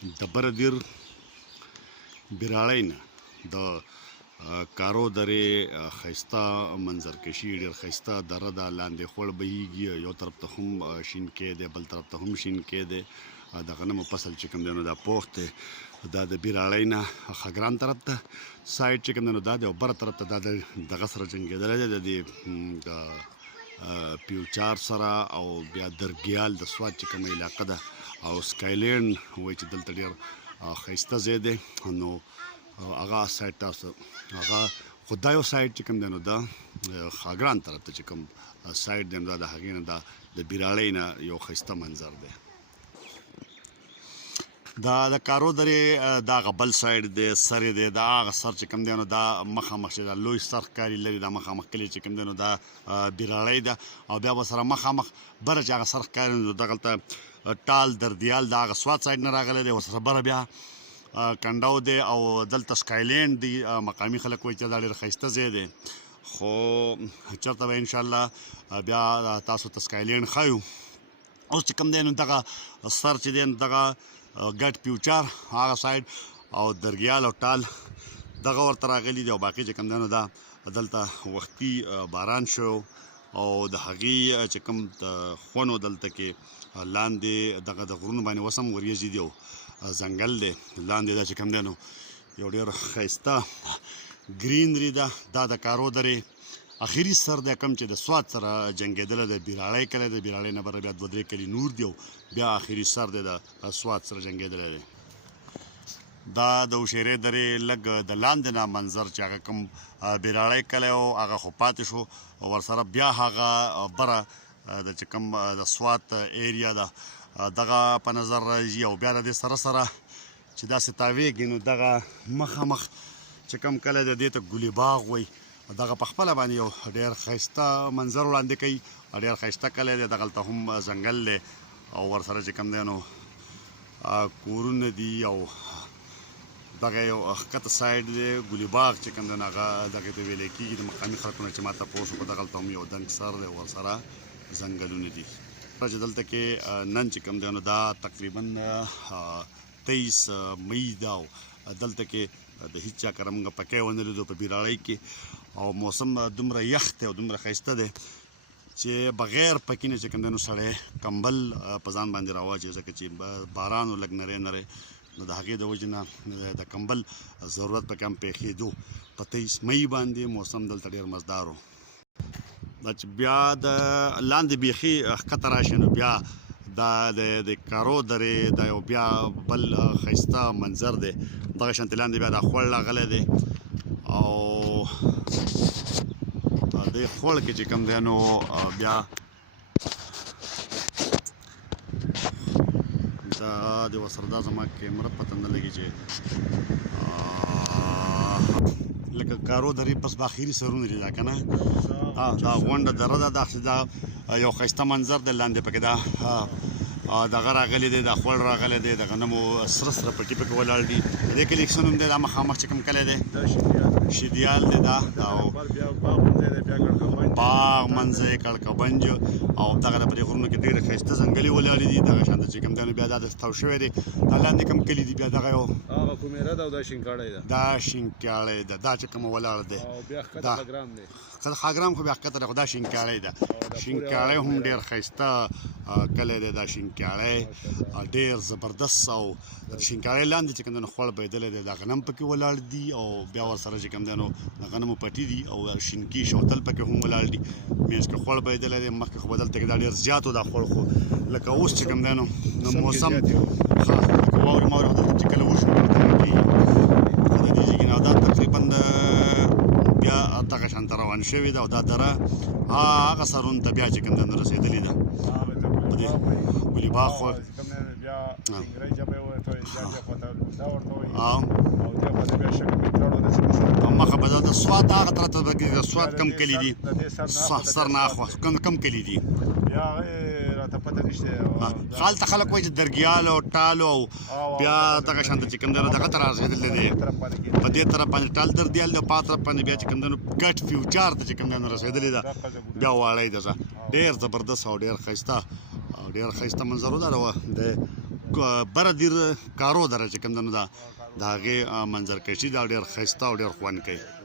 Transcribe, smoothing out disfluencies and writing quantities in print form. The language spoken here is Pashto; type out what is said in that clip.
د بردیر بیراړی نه د کارو درې ښایسته منظرکشي ډېر ښایسته دره ده لاندې خوړ بهیږي یو طرف ته هم شینکی دی بل طرف ته هم شینکی دی د غنمو فصل چې کوم دی نو دا پوخ دی دا د بیراړی نه خګران طرف ته سایډ چې کوم دی نو دا دی او بره طرف ته دا د دغه سره جنګېدلی دی د پیوچار سره او بیا درګیال د سوات چې کومه علاقه ده او سکایلینډ وایي چې دلته ډېر ښایسته ځای دی نو هغه سایډ تاسو هغه خو دا یو سایډ چې کوم دی نو دا خاګران طرف ته چې کوم سایډ دی نو دا د هغې نه دا د بیراړۍ نه یو ښایسته منظر دی دا د کارو درې دا هغه بل سایډ دی سر یې دی دا هغه سر چې کوم دی نو دا مخامخ چې دا لوی سر ښکاري لري دا مخامخ کلي چې کوم دی نو دا بیراړۍ ده او بیا به سره مخامخ بره چې هغه سر ښکاري نو دغلته ټال دردیال د هغه سوات سایډ نه راغلی دی ورسره بره بیا کنډاو دی او دلته سکایلینډ دی مقامي خلک وایي چې دا ډېر ښایسته ځای دی خو چېرته به انشاءالله بیا تاسو ته سکایلینډ ښایو اوس چې کوم دی نو دغه سر چې دی نو دغه ګډ پیوچار هغه سایډ او درګیال او ټال دغه ورته راغلي دي او باقي چې کوم دی نو دا دلته وختي باران شو او د هغې چې کوم خونو دلته کې لاندې دغه د غرونو باندې اوس هم وریځې دي او ځنګل دی لاندې دا چې کوم دی نو یو ډېر ښایسته ګرینري ده دا د کارو درې اخري سر دی کوم چې د سوات سره جنګېدلی د بیراړۍ کلی د بیراړۍ نه بره بیا 2-3 کلي نور دی او بیا اخري سر دی د سوات سره جنګېدلی دی دا د اوشیرې درې لږ د لاندې نه منظر چې هغه کوم بیراړۍ کلی و هغه خو پاتې شو ورسره بیا هغه بره د چې کوم د سوات ایریا ده دغه په نظر راځي او بیا د دې سره سره چې داسې تاویږي نو دغه مخامخ چې کوم کلی د دې ته ګلي باغ وایي دغه په خپله باندې یو ډېر ښایسته منظر وړاندې کوي ډېر ښایسته کلی دی دغلته هم ځنګل دی او ورسره چې کوم دی نو کورونه دي او دغه یو ښکته سایډ دی ګلي باغ چې کوم دی نو هغه دغې ته ویلی کېږي د مقامي خلکو نه چې ما تپوس وکړو دغلته هم یو دنګ سر دی ورسره ځنګلونه دي چې دلته کې نن چې کوم دی نو دا تقریبا 23 مئی ده او دلته کې د هیڅ چا کره موږ پکې ونه لیدو په بیراړۍ کې او موسم دومره یخ دی او دومره ښایسته دی چې بغیر پکې نه چې کوم دی نو سړی کمبل په ځان باندې راواچوي ځکه چې باران و لږ نری نری نو د هغې د وجې نه د کمبل ضرورت پکې هم پېښېدو په 23 مئی باندې موسم دلته ډېر مزدار و دا چې بیا د لاندې بیخي ښکته راشي نو بیا دا د کارو درې دا یو بیا بل ښایسته منظر دی دغه شانتې لاندې بیا دا خوړ راغلی دی او دې خوړ کې چې کوم دی نو بیا دا د ورسره دا زما کیمره پته نه لګي چې لکه کارو درې پس به اخري سرونه دي دا که نه دا غونډه دره ده دا یو ښایسته منظر دی لاندې پکې دا دغه راغلی دی دا خوړ راغلی دی د غنمو سره سره پټي پکې ولاړ دي د دې کلي اکسن هم دی دا مخامخ چې کوم کلی دی شیدیال دی دا باغ منځی کړکبنج او دغه د پرې غرونو کې ډېرې ښایسته ځنګلې ولاړې دي دغه شانته چې کوم دی نو بیا دا تاو شوی دی دا لاندې کوم کلي دي بیا دغه یو دا شینکاړی ده دا چې کومه ولاړ دی خاګرام خو بیا ښکته دی خو دا شینکاړی ده شینکاړی هم ډېر ښایسته کلی دی دا شینکاړی ډېر زبردست او شینکاړی لاندې چې کوم دی نو خوړ بهېدلی دی دا غنم پکې ولاړ دي او بیا ورسره چې کوم دی نو د غنمو پټي دي او شینکي شوتل پکې هم ولاړ دي منځ کې خوړ بهېدلی دی مخکې خو به دلته کې دا ډېر زیات و دا خوړ خو لکه اوس چې کوم دی نو موسم ښه لکه واورې ماورې خو دلته چې کله وشو د دې ځای نه دا تقریبا بیا دغه شانته روان شوې ده او دا دره هغه سرونو ته بیا چې کوم دی نو رسېدلې ده په دې ګلي باغ خوا مخه به د سوات هغه طرف ته د سوات کم کلي دي سر نه اخوا کم کلي دي هلته خلک وایي چې درګیال او ټال او بیا دغه شانته چې کوم دی نو دغه ته رارسېدلی دی په دې طرف باندې ټال دردیال دی په طرف باندې بیا چې کوم دی نو ګټ فیوچار ته چې کوم دی نو رسېدلې ده بیا واړی ده ډېر زبردست او ډېر ښایسته منظر و دا د بره دیر کارو دره چې کوم دی نو د هغې منظرکشي دا ډېر ښایسته او ډېر خوند کوي